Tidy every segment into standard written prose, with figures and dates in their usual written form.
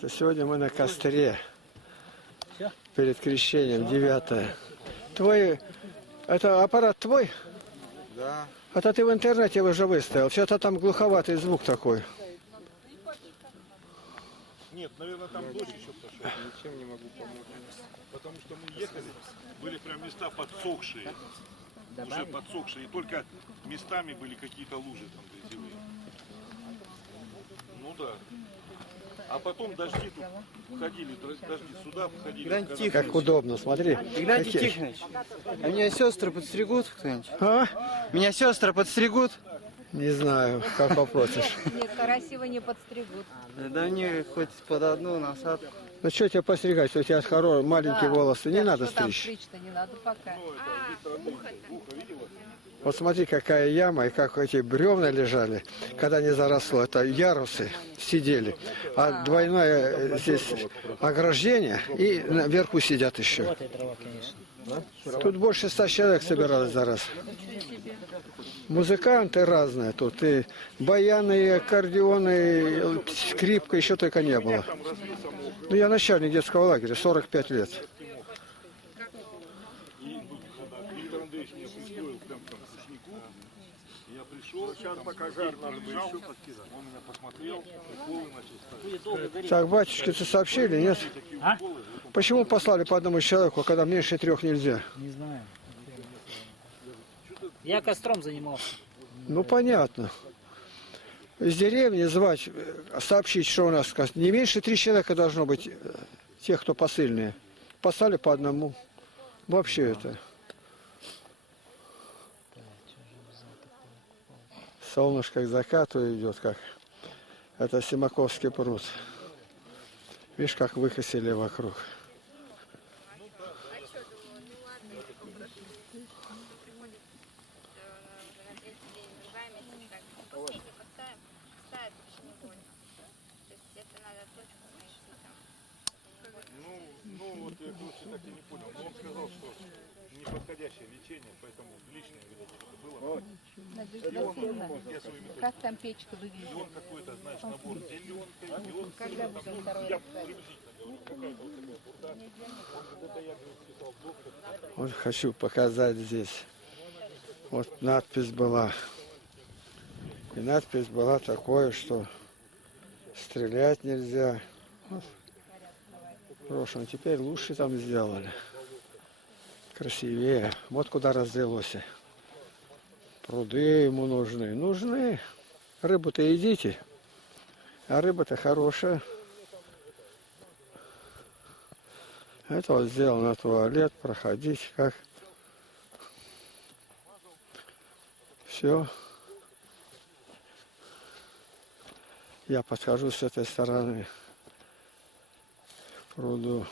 Это сегодня мы на костре. Перед крещением, 9. Твой, это аппарат твой? Да. Это ты в интернете уже выставил. Все-то там глуховатый звук такой. Нет, наверное, там дождь еще пошел. Ничем не могу помочь. Потому что мы ехали, были прям места подсохшие. Уже подсохшие. И только местами были какие-то лужи там грязевые. Ну да. А потом дожди тут ходили, дожди сюда походили. Глянь, тихо. Как удобно, смотри. Игнатий Тихонович, а меня сестры подстригут кто-нибудь? А? Меня сестры подстригут? Не знаю, как попросишь. Нет, красиво не подстригут. Да мне хоть под одну насадку. Ну что тебе постригать, у тебя хорошие маленькие волосы, не надо Что там стричь. стричь-то не надо пока. Вот смотри, какая яма, и как эти бревна лежали, когда не заросло. Это ярусы сидели, а двойное здесь ограждение, и наверху сидят еще. Тут больше 100 человек собиралось за раз. Музыканты разные тут, и баяны, и аккордеоны, и скрипка, еще только не было. Ну, я начальник детского лагеря, 45 лет. Виктор Андреевич меня пристроил прям там к ручнику. Я пришел, сейчас пока жар надо бы еще подкидать. Он меня посмотрел, уколы начал ставить. Так, батюшки-то сообщили, нет? А? Почему послали по одному человеку, когда меньше 3 нельзя? Не знаю. Я костром занимался. Ну, понятно. Из деревни звать, сообщить, что у нас не меньше 3 человека должно быть, тех, кто посыльные. Послали по одному. Вообще это. Солнышко к закату идет, как. Это Симаковский пруд. Видишь, как выкосили вокруг. Ну вот я, короче, так и не понял. Но он сказал, что неподходящее лечение, поэтому лишнее, видать, это было. Надежда Васильевна, как там печка И выглядит? он какой-то, знаешь, набор зеленкой, и он Когда будем второй я раз ставить? приблизительно говорю, какая-то вот такая бурда. Он говорит, это я, говорит, писал доктор. Вот хочу показать здесь. Вот надпись была. И надпись была такое, что стрелять нельзя. Вот. В прошлом теперь лучше там сделали. Красивее. Вот куда разделось. Пруды ему нужны. Нужны. Рыбу-то едите. А рыба-то хорошая. Это вот сделано туалет. Проходить как. Все. Я подхожу с этой стороны к пруду.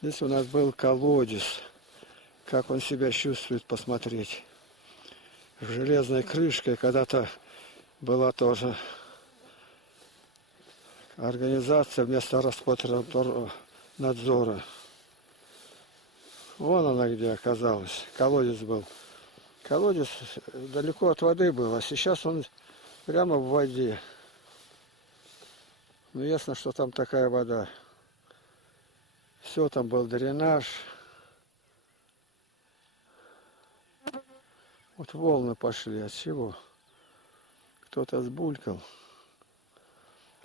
Здесь у нас был колодец. Как он себя чувствует, посмотреть. С железной крышкой когда-то была тоже организация вместо Роспотребнадзора. Вон она где оказалась. Колодец был. Колодец далеко от воды был, а сейчас он прямо в воде. Ну, ясно, что там такая вода. Все, там был дренаж. Вот волны пошли. От чего? Кто-то сбулькал.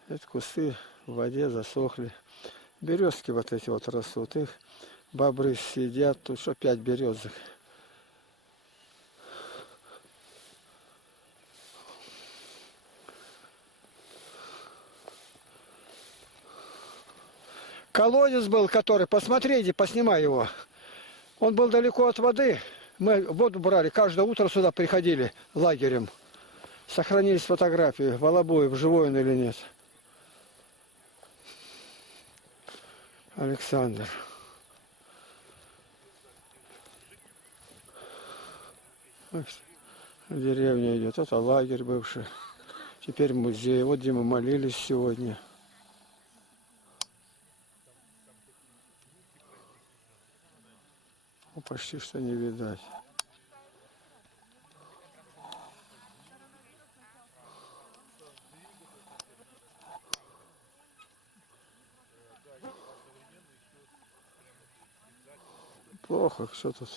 Эти кусты в воде засохли. Березки вот эти вот растут. Их бобры сидят. Тут что 5 березок. Колодец был, который, посмотрите, поснимай его. Он был далеко от воды. Мы воду брали, каждое утро сюда приходили лагерем. Сохранились фотографии, Волобуев, живой он или нет. Александр. Деревня идет, это лагерь бывший. Теперь музей. Вот где мы молились сегодня. Почти что не видать. плохо, что тут?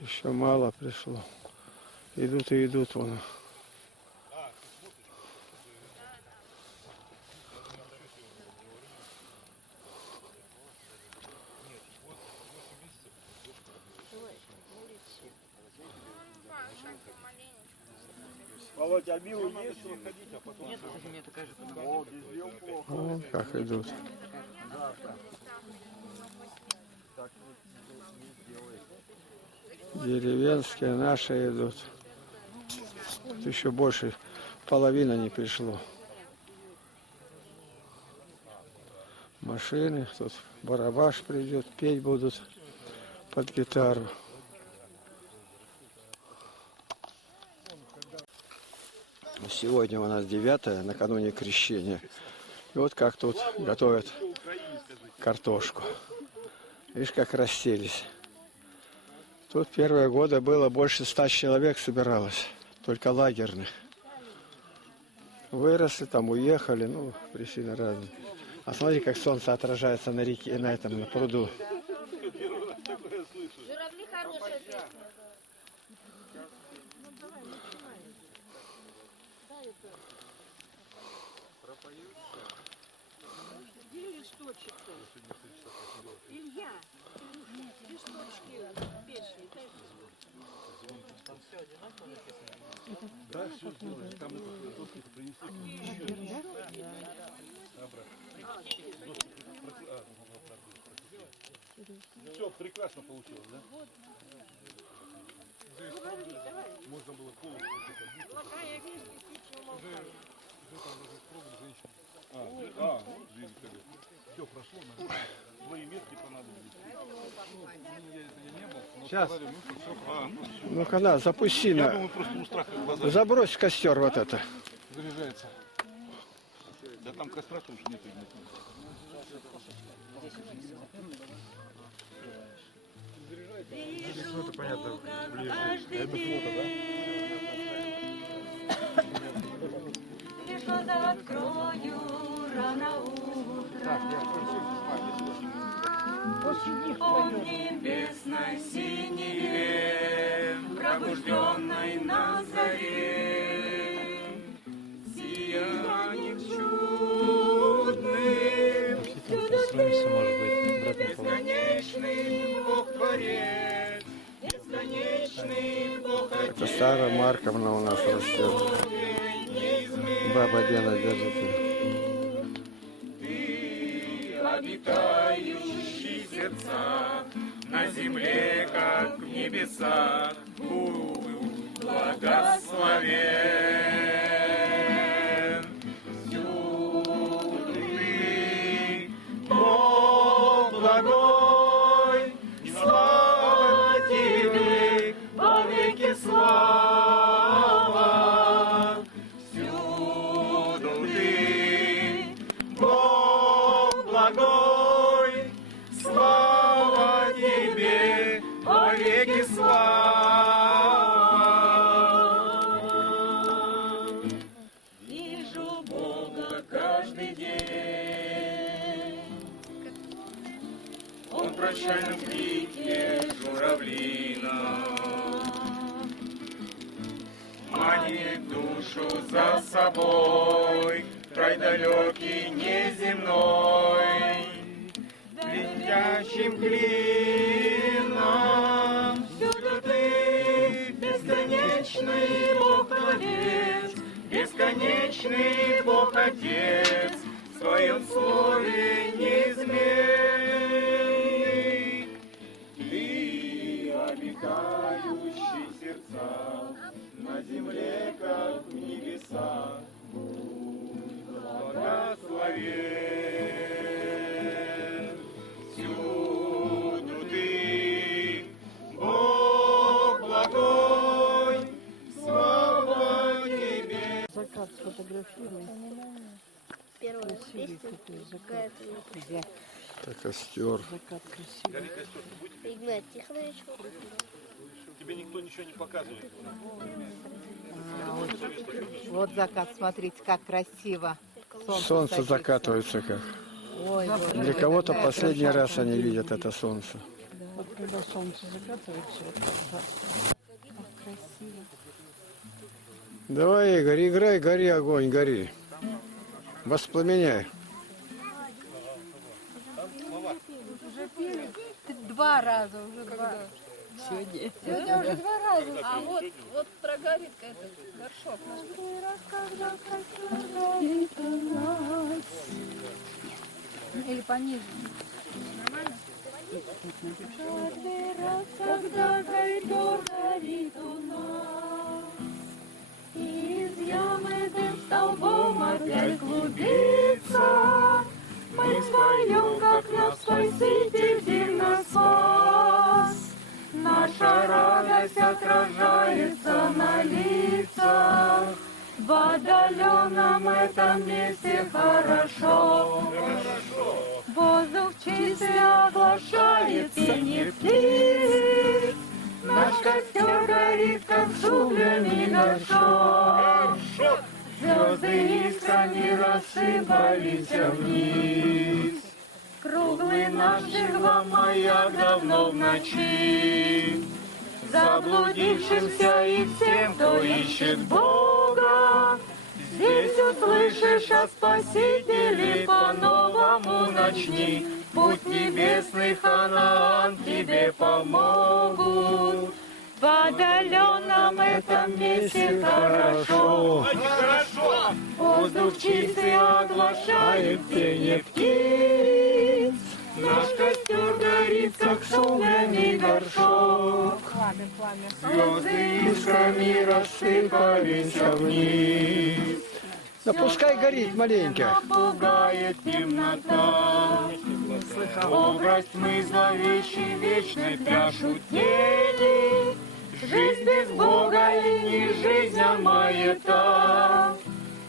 Еще мало пришло. Идут и идут вон. Володя, а Милу есть? О, без дел плохо. Вон как идут. Деревенские наши идут. Тут еще больше, половина не пришло. Машины, тут барабаш придет, петь будут под гитару. Сегодня у нас 9-е, накануне крещения. И вот как тут готовят картошку. Видишь, как расселись. Тут первые годы было больше 100 человек собиралось, только лагерных. Выросли, там уехали, ну, причины разные. А смотри, как солнце отражается на реке, на этом, на пруду. Журавли хорошая песня. Илья, листочки песни. Да, все сделали. Там это доски принесли. Все, прекрасно получилось, да? Можно было полностью все прошло, твои метки понадобились. Сейчас. Все. Ну-ка, на, запусти, Я на, думаю, просто у страха глаза забрось в костер вот это. заряжается. Да там костра-то уж нет. Ну, это понятно, ближе. Это фото, да? Лишь глаза открою рано утром. О небесной синеве, пробужденной на заре, сиянием чудным, всюду ты, бесконечный Бог Творец, бесконечный Бог Отец. Это Сара Марковна у нас растет. Баба Дена держит ее. Обитающий сердца на земле, как в небесах, будь благословен. Всюду ты, Бог благой, слава тебе, во веки слава. Всюду ты, Бог благой, слава тебе, во веки слава. Вижу Бога каждый день, Он в прощальном крике журавлина манит душу за собой, край далекий неземной, летящим клином. Всюду ты, бесконечный Бог Творец, бесконечный Бог Отец, в своем слове неизменный. Ты, обитающий сердца, на земле, как в небесах, будь благословен. Всюду ты, Бог благой, слава тебе. Закат сфотографируй. Первая песня какая-то. Это костер. Закат красивый. Игнат Тихонович. тебе никто ничего не показывает. Вот закат, смотрите, как красиво. Солнце закатывается как. Ой, Для кого-то последний раз они видят это солнце. Вот когда солнце закатывается, вот так. Давай, Игорь, играй, гори, огонь, гори. Воспламеняй. Два раза уже два. Сегодня. Сегодня уже два раза. А вот прогорит этот горшок. Или пониже. Нормально? Каждый раз, когда костер горит у нас, из ямы дым столбом опять клубится, мы споем, как наш Спаситель дивно спас. Наша радость отражается на лицах, в отдаленном этом месте хорошо. Воздух чистый оглашает пение птиц, наш костер горит, как с углями горшок. Звезды искрами рассыпались вниз, круглый наш жирва маяк давно в ночи. Заблудившимся и всем, кто ищет Бога, здесь услышишь о Спасителе, по-новому начни. Путь небесный, Ханаан, тебе помогут. В отдаленном этом месте хорошо. Воздух чистый оглашает пение птиц. Наш костер горит, как с углями горшок. Звезды искрами рассыпались вниз. Да пускай горит маленько. Пугает темнота. Образ тьмы зловещей вечной пляшут тени. Жизнь без Бога и не жизнь, а маята.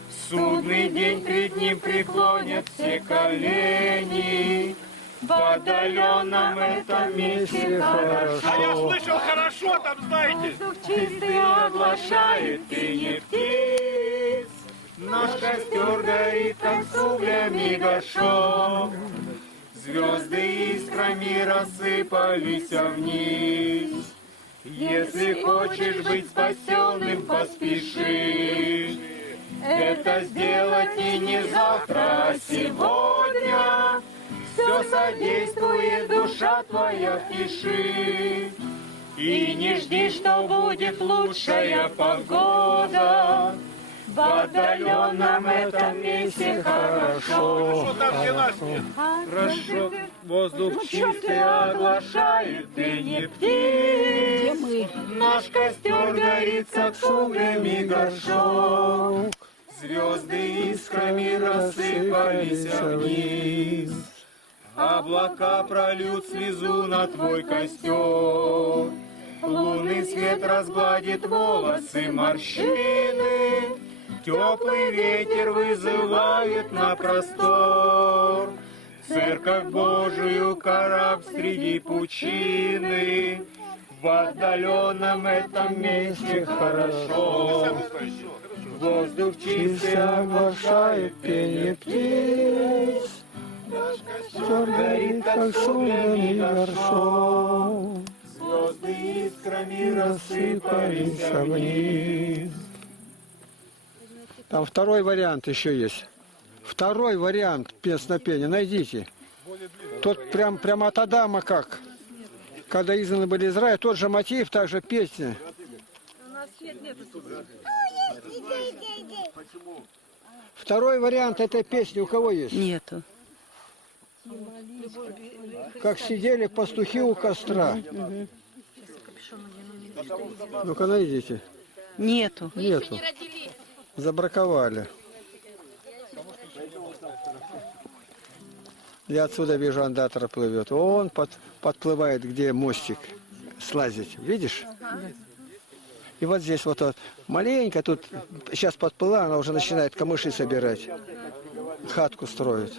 В судный день пред ним преклонят все колени. В отдаленном этом месте хорошо. А я слышал хорошо, там знаете. Воздух чистый оглашает пение птиц. Наш костер горит, как с углями горшок. Звезды искрами рассыпались вниз. Если хочешь быть спасенным, поспеши. Это сделать и не завтра, а сегодня. Все содействует душа твоя в тиши. И не жди, что будет лучшая погода. В отдаленном этом месте хорошо. Что там, где нас нет? Хорошо, воздух чистый оглашает пение птиц. Наш костер горит, как с углями горшок. Звезды искрами рассыпались вниз. Облака прольют слезу на твой костер. Лунный свет разгладит волосы, морщины. Теплый ветер вызывает на простор. Церковь Божию корабль среди пучины. В отдаленном этом месте хорошо. Воздух чистый оглашает пение птиц. Костер горит, как с углями горшок. Звезды искрами рассыпались вниз. Там второй вариант еще есть. Второй вариант песнопения. Найдите. Тот прям от Адама как. Когда изгнаны были из рая, тот же мотив, та же песня. Второй вариант этой песни у кого есть? Нету. Как сидели пастухи у костра. Ну-ка найдите. Нету. Нету. Забраковали. Я отсюда вижу, андатор плывет. Он подплывает, где мостик слазить. Видишь? И вот здесь вот маленько, тут сейчас подплыла, она уже начинает камыши собирать. Хатку строит.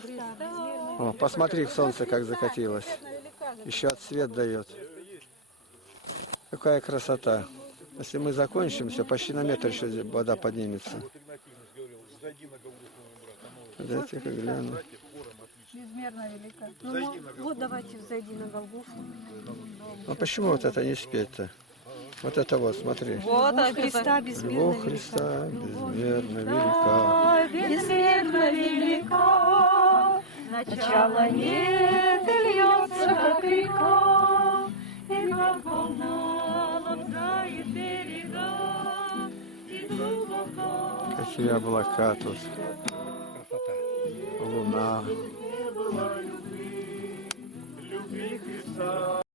О, посмотри, солнце как закатилось. Еще отсвет дает. Какая красота. Если мы закончимся, почти на метр еще вода поднимется. Дайте-ка гляну. Безмерно велика. Ну, вот давайте зайди на Голгофу. А почему вот это не спеть-то? Вот это вот, смотри. Вот Христа безмерно Любовь велика. Христа безмерно велика. Безмерно велика, начала нет, и льется, как река, и как волна лобзает берега, и глубоко. Какие облака тут. Луна. Любви Христа